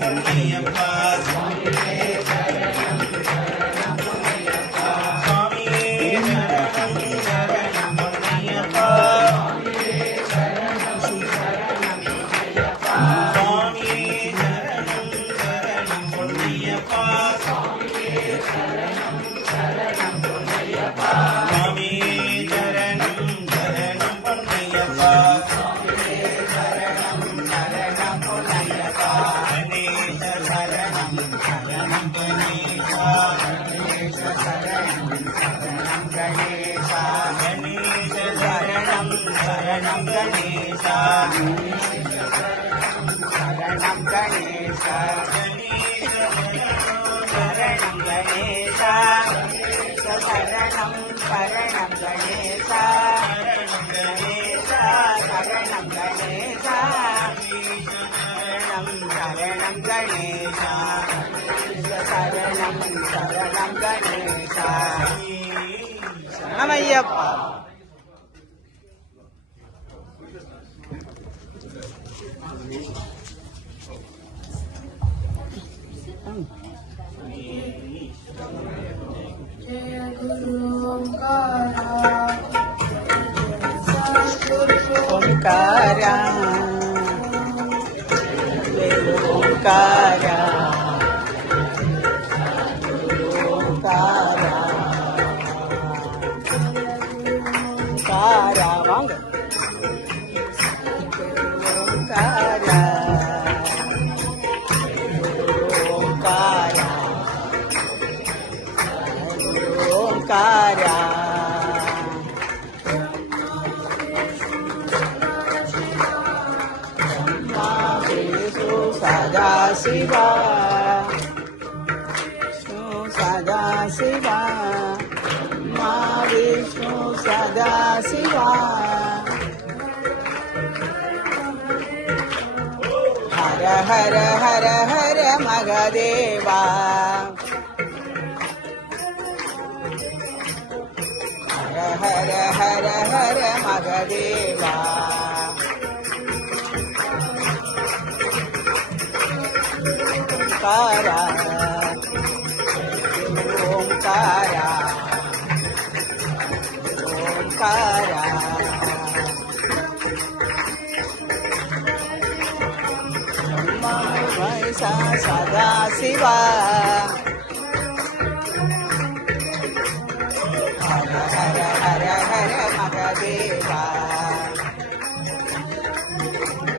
பொன்னையப்பா சுவாமியே சரணம் சரணம் பொன்னையப்பா शरणं गणेश शरणं गणेश शरणं गणेश शरणं शरणं गणेश शरणं गणेश शरणं गणेश शरणं शरणं गणेश शरणमय्यप्पा ओंकारा ओंकारा ओंकारा ओंकारा वांग ओंकारा ओंकारा ओंकारा सदा शिवा सदा शिवा मा विष्णु सदा शिवा हर हर हर हर महादेवा हर हर हर हर महादेवा ओंकारा ओंकारा ओंकारा सदा शिवा